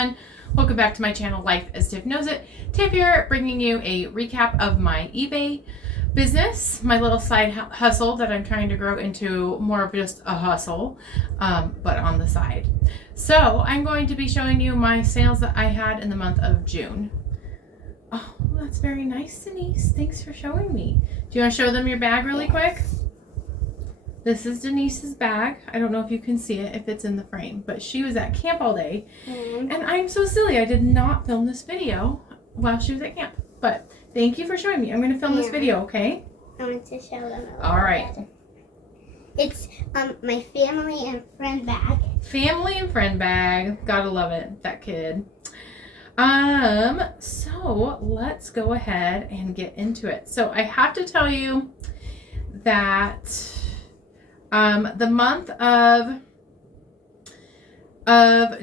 everyone. Welcome back to my channel, Life as Tiff Knows It. Tiff here, bringing you a recap of my eBay business, my little side hustle that I'm trying to grow into more of just a hustle, but on the side. So I'm going to be showing you my sales that I had in the month of June. Oh, that's very nice, Denise. Thanks for showing me. Do you want to show them your bag really quick? This is Denise's bag. I don't know if you can see it, if it's in the frame, but she was at camp all day. And I'm so silly. I did not film this video while she was at camp. But thank you for showing me. I'm going to film this video, okay? I want to show them. All right. Better. It's my family and friend bag. Family and friend bag. Gotta love it. That kid. So let's go ahead and get into it. So I have to tell you that the month of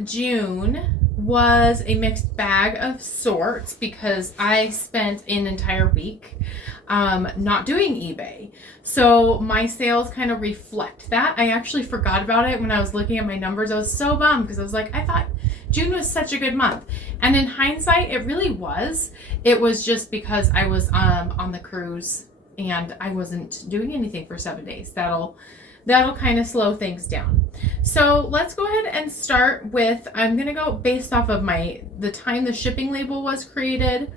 June was a mixed bag of sorts because I spent an entire week not doing eBay. So my sales kind of reflect that. I actually forgot about it when I was looking at my numbers. I was so bummed because I was like, I thought June was such a good month. And in hindsight, it really was. It was just because I was on the cruise and I wasn't doing anything for 7 days. That'll kind of slow things down. So let's go ahead and start with, I'm going to go based off of the time the shipping label was created.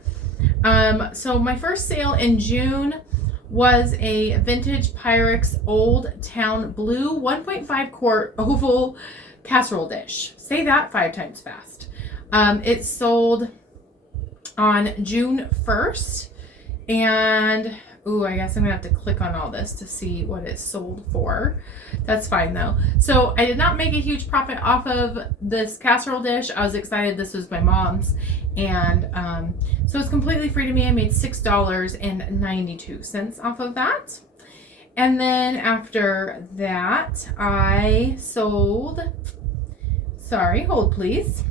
So my first sale in June was a vintage Pyrex Old Town Blue 1.5 quart oval casserole dish. Say that 5 times fast. It sold on June 1st, and ooh, I guess I'm gonna have to click on all this to see what it sold for. That's fine though. So I did not make a huge profit off of this casserole dish. I was excited. This was my mom's, and so it's completely free to me. I made $6.92 off of that. And then after that, I sold, sorry, hold please.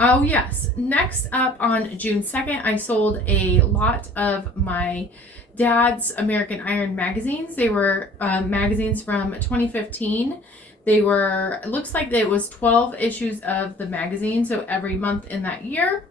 Oh yes, next up on June 2nd, I sold a lot of my dad's American Iron magazines. They were magazines from 2015. They were, it looks like it was 12 issues of the magazine, so every month in that year.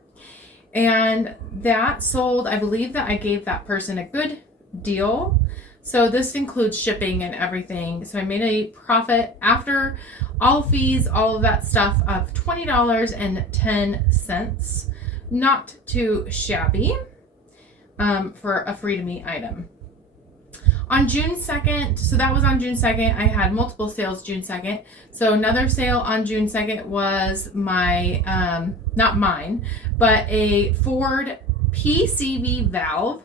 And that sold, I believe that I gave that person a good deal. So this includes shipping and everything. So I made a profit after all fees, all of that stuff, of $20.10. Not too shabby for a free to me item. On June 2nd, so that was on June 2nd, I had multiple sales June 2nd. So another sale on June 2nd was my, not mine, but a Ford PCV valve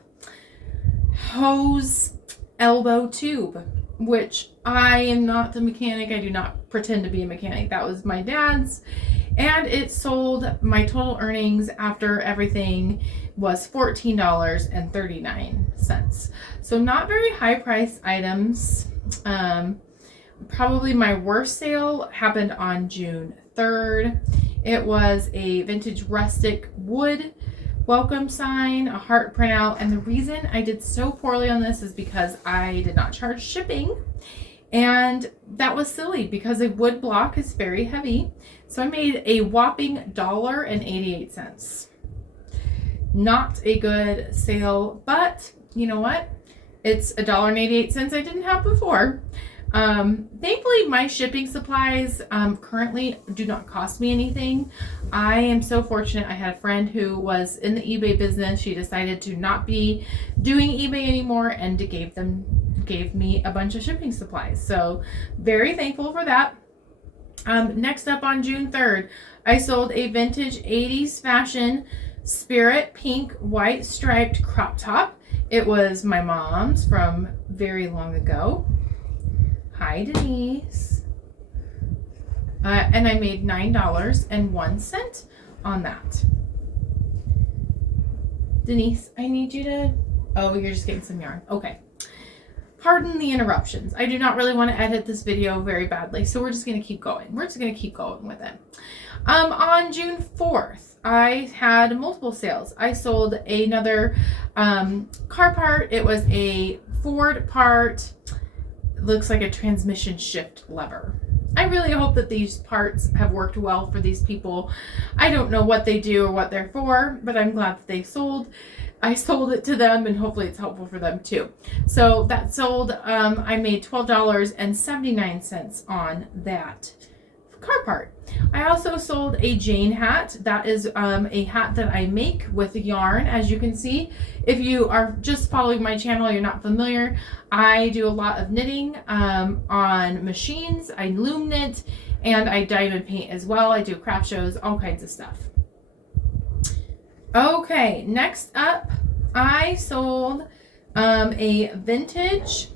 hose elbow tube, which I am not the mechanic. I do not pretend to be a mechanic. That was my dad's, and it sold, my total earnings after everything was $14.39. So not very high price items. Probably my worst sale happened on June 3rd. It was a vintage rustic wood welcome sign, a heart printout, and the reason I did so poorly on this is because I did not charge shipping, and that was silly because a wood block is very heavy. So I made a whopping $1.88. Not a good sale, but you know what? It's $1.88 I didn't have before. Thankfully, my shipping supplies currently do not cost me anything. I am so fortunate. I had a friend who was in the eBay business. She decided to not be doing eBay anymore and gave me a bunch of shipping supplies. So very thankful for that. Next up on June 3rd, I sold a vintage 80s fashion spirit pink white striped crop top. It was my mom's from very long ago. Hi, Denise. And I made $9.01 on that. Denise, I need you to, oh, you're just getting some yarn. Okay. Pardon the interruptions. I do not really want to edit this video very badly, so we're just going to keep going. We're just going to keep going with it. On June 4th, I had multiple sales. I sold another car part. It was a Ford part. Looks like a transmission shift lever. I really hope that these parts have worked well for these people. I don't know what they do or what they're for, but I'm glad that they sold. I sold it to them, and hopefully it's helpful for them too. So that sold. I made $12.79 on that car part. I also sold a Jane hat. That is a hat that I make with yarn. As you can see, if you are just following my channel, you're not familiar, I do a lot of knitting on machines. I loom knit, and I diamond paint as well. I do craft shows, all kinds of stuff. Okay, next up, I sold a vintage.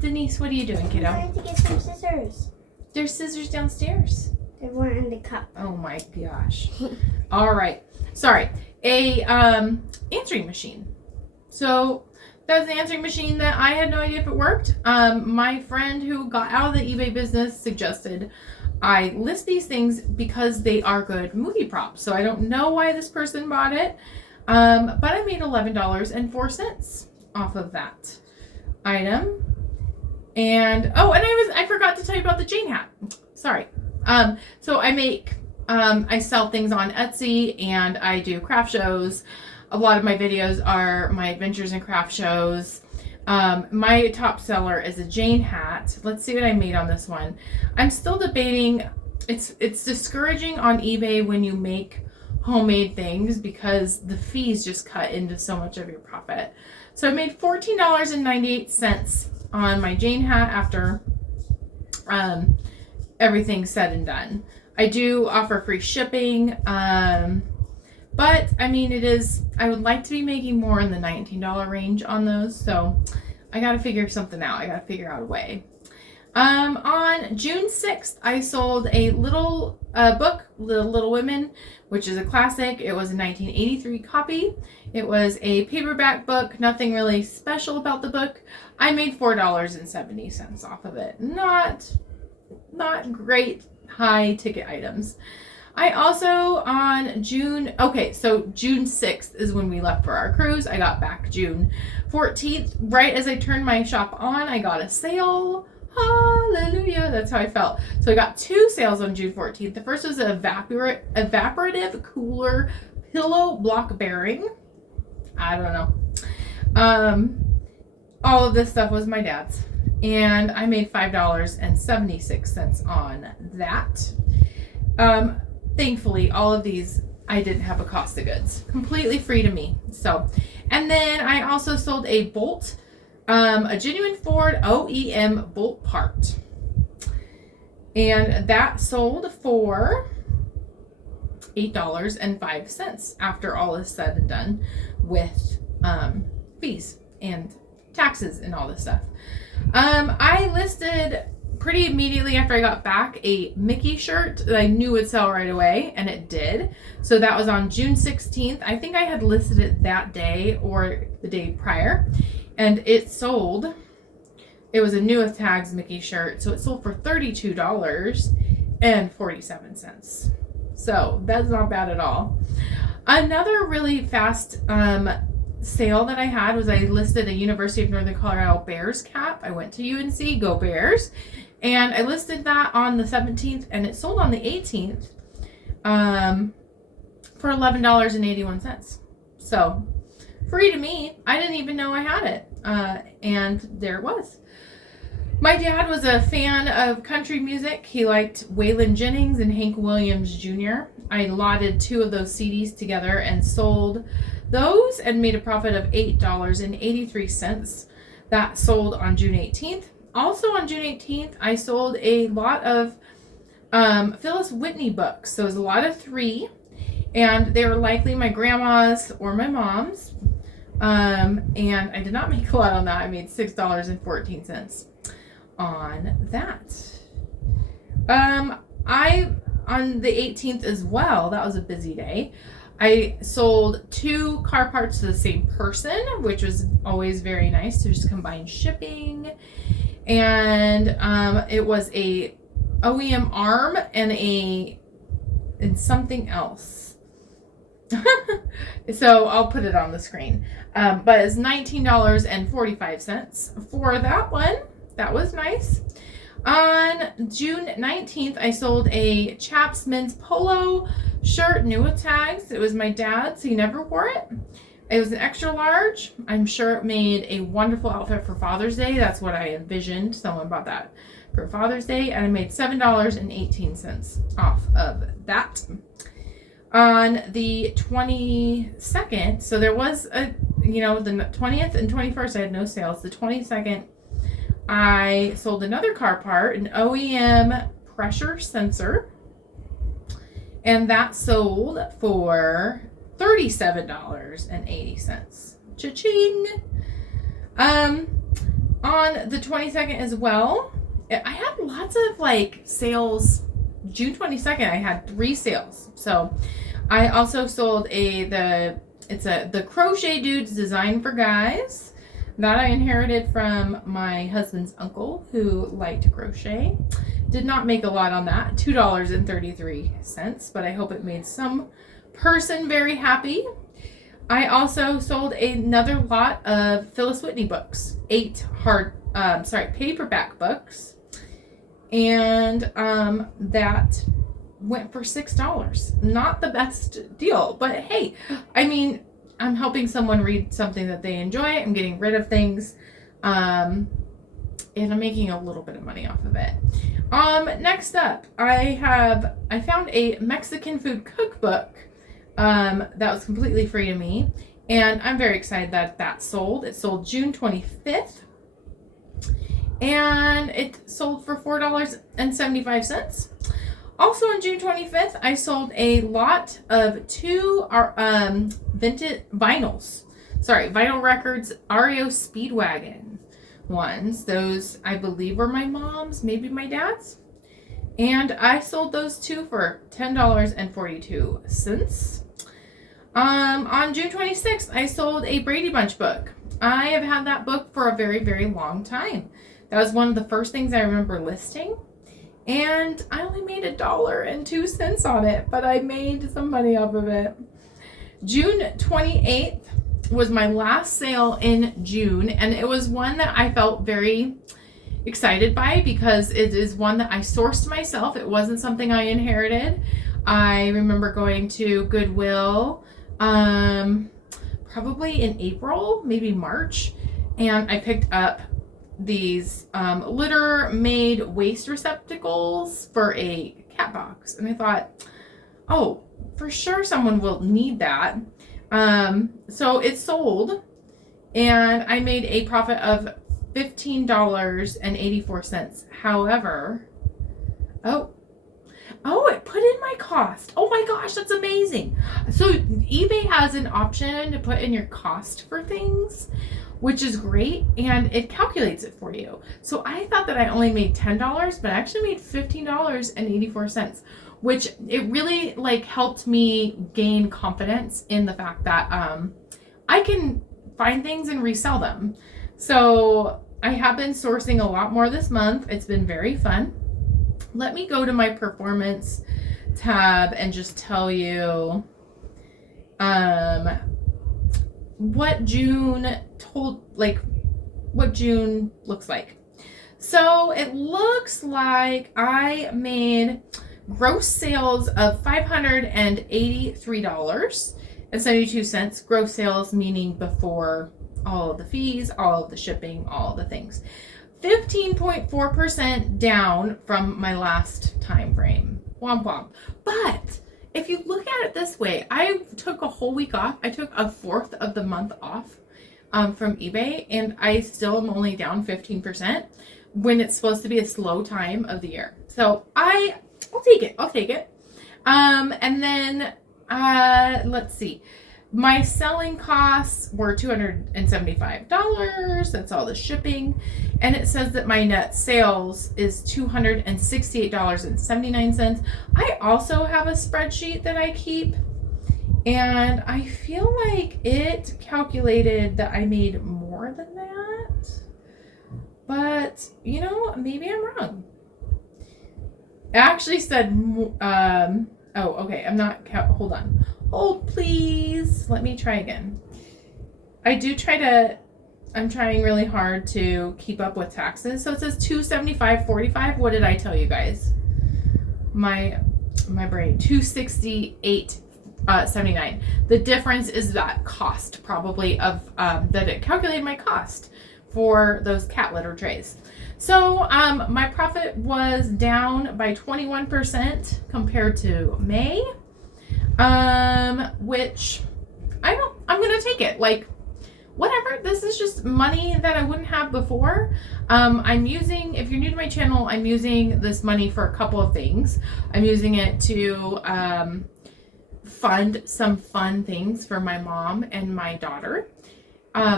Denise, what are you doing, kiddo? I'm trying to get some scissors. There's scissors downstairs. They weren't in the cup. Oh my gosh. All right. Sorry. A answering machine. So that was an answering machine that I had no idea if it worked. My friend who got out of the eBay business suggested I list these things because they are good movie props. So I don't know why this person bought it. But I made $11.04 off of that item. And I forgot to tell you about the Jane hat. Sorry. So I sell things on Etsy, and I do craft shows. A lot of my videos are my adventures in craft shows. My top seller is a Jane hat. Let's see what I made on this one. I'm still debating. It's discouraging on eBay when you make homemade things because the fees just cut into so much of your profit. So I made $14.98 on my Jane hat after everything's said and done. I do offer free shipping, but I mean I would like to be making more in the $19 range on those, so I gotta figure something out. I gotta figure out a way. On June 6th, I sold a little book, Little Women, which is a classic. It was a 1983 copy. It was a paperback book. Nothing really special about the book. I made $4.70 off of it. Not great high ticket items. I also on June 6th is when we left for our cruise. I got back June 14th. Right as I turned my shop on, I got a sale. Hallelujah. That's how I felt. So I got 2 sales on June 14th. The first was an evaporative cooler pillow block bearing. I don't know. All of this stuff was my dad's. And I made $5.76 on that. Thankfully, all of these, I didn't have a cost of goods. Completely free to me. So, and then I also sold a bolt, a genuine Ford OEM bolt part. And that sold for $8.05 after all is said and done with fees and taxes and all this stuff. I listed pretty immediately after I got back a Mickey shirt that I knew would sell right away, and it did. So that was on June 16th. I think I had listed it that day or the day prior, and it sold. It was a new with tags Mickey shirt, so it sold for $32.47. So that's not bad at all. Another really fast sale that I had was I listed a University of Northern Colorado Bears cap. I went to UNC, go Bears. And I listed that on the 17th, and it sold on the 18th for $11.81. So free to me. I didn't even know I had it. And there it was. My dad was a fan of country music. He liked Waylon Jennings and Hank Williams Jr. I lotted 2 of those CDs together and sold those and made a profit of $8.83. That sold on June 18th. Also on June 18th, I sold a lot of Phyllis Whitney books. So it was a lot of 3, and they were likely my grandma's or my mom's. And I did not make a lot on that. I made $6.14 on that. On the 18th as well, that was a busy day, I sold 2 car parts to the same person, which was always very nice to just combine shipping. And it was a OEM arm and something else. So I'll put it on the screen. But it's $19.45 for that one. That was nice. On June 19th, I sold a Chaps men's polo shirt, new with tags. It was my dad's. He never wore it. It was an extra large. I'm sure it made a wonderful outfit for Father's Day. That's what I envisioned. Someone bought that for Father's Day, and I made $7.18 off of that. On the 22nd, so there was the 20th and 21st, I had no sales. The 22nd, I sold another car part, an OEM pressure sensor, and that sold for $37.80. Cha-ching! On the 22nd as well, I had lots of sales. June 22nd, I had 3 sales. So I also sold the Crochet Dudes Design for Guys. That I inherited from my husband's uncle who liked to crochet. Did not make a lot on that, $2.33, but I hope it made some person very happy. I also sold another lot of Phyllis Whitney books, 8 paperback books, and that went for $6. Not the best deal, but hey, I mean, I'm helping someone read something that they enjoy. I'm getting rid of things, and I'm making a little bit of money off of it. Next up, I found a Mexican food cookbook that was completely free to me, and I'm very excited that sold. It sold June 25th, and it sold for $4.75. Also on June 25th, I sold a lot of 2 vintage vinyls. Vinyl Records REO Speedwagon ones. Those, I believe, were my mom's, maybe my dad's. And I sold those 2 for $10.42. On June 26th, I sold a Brady Bunch book. I have had that book for a very, very long time. That was one of the first things I remember listing. And I only made $1.02 on it, but I made some money off of it. June 28th was my last sale in June, and it was one that I felt very excited by because it is one that I sourced myself. It wasn't something I inherited. I remember going to Goodwill probably in April, maybe March, and I picked up these litter made waste receptacles for a cat box, and I thought, oh, for sure someone will need that. So it sold, and I made a profit of $15.84. However, it put in my cost. Oh my gosh, that's amazing. So eBay has an option to put in your cost for things, which is great, and it calculates it for you. So I thought that I only made $10, but I actually made $15.84, which it really helped me gain confidence in the fact that I can find things and resell them. So I have been sourcing a lot more this month. It's been very fun. Let me go to my performance tab and just tell you what June looks like. So it looks like I made gross sales of $583.72. Gross sales meaning before all of the fees, all of the shipping, all of the things. 15.4% down from my last time frame. Womp womp. But if you look at it this way, I took a whole week off. I took 1/4 of the month off from eBay, and I still am only down 15% when it's supposed to be a slow time of the year. So I'll take it. And then let's see. My selling costs were $275. That's all the shipping. And it says that my net sales is $268.79. I also have a spreadsheet that I keep, and I feel like it calculated that I made more than that. But, maybe I'm wrong. It actually said, okay, I'm not, hold on. Hold, please. Let me try again. I do try to I'm trying really hard to keep up with taxes. So it says $275.45. What did I tell you guys? My brain. $268.79. The difference is that cost probably of that it calculated my cost for those cat litter trays. So my profit was down by 21% compared to May, which I'm gonna take it. Like, whatever. This is just money that I wouldn't have before. I'm using, if you're new to my channel, I'm using this money for a couple of things. I'm using it to fund some fun things for my mom and my daughter.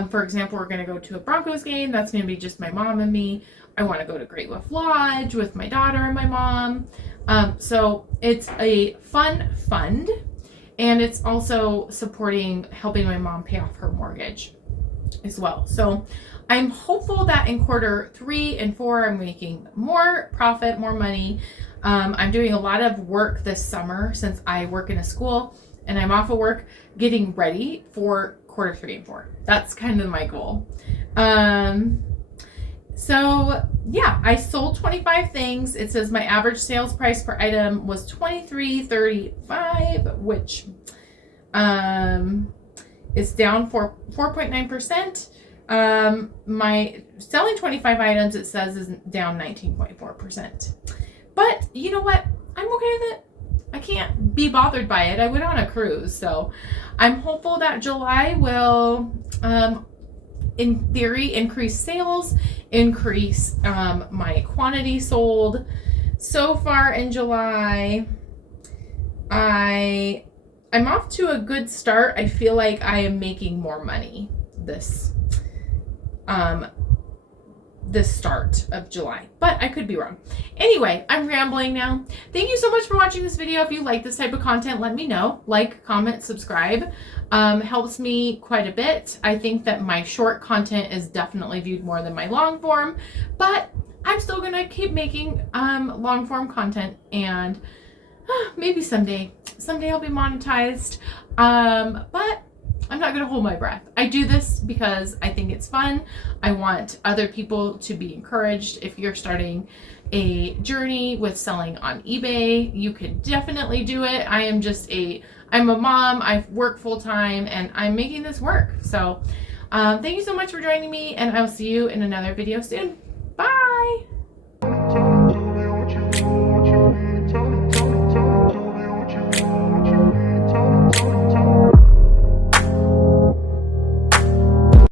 For example, we're going to go to a Broncos game. That's going to be just my mom and me. I want to go to Great Wolf Lodge with my daughter and my mom. So it's a fun fund, and it's also helping my mom pay off her mortgage as well. So I'm hopeful that in quarter 3 and 4, I'm making more profit, more money. I'm doing a lot of work this summer since I work in a school and I'm off of work, getting ready for quarter 3 and 4. That's kind of my goal. So yeah, I sold 25 things. It says my average sales price per item was $23.35, which is down 4.9%. My selling 25 items, it says, is down 19.4%. But you know what? I'm okay with it. I can't be bothered by it. I went on a cruise, so I'm hopeful that July will, in theory, increase sales, increase my quantity sold. So far in July, I'm off to a good start. I feel like I am making more money this start of July, but I could be wrong. Anyway, I'm rambling now. Thank you so much for watching this video. If you like this type of content, let me know. Like, comment, subscribe. Helps me quite a bit. I think that my short content is definitely viewed more than my long form, but I'm still gonna keep making long form content, and maybe someday I'll be monetized. But I'm not going to hold my breath. I do this because I think it's fun. I want other people to be encouraged. If you're starting a journey with selling on eBay, you can definitely do it. I'm a mom. I work full time and I'm making this work. So thank you so much for joining me, and I'll see you in another video soon. Bye.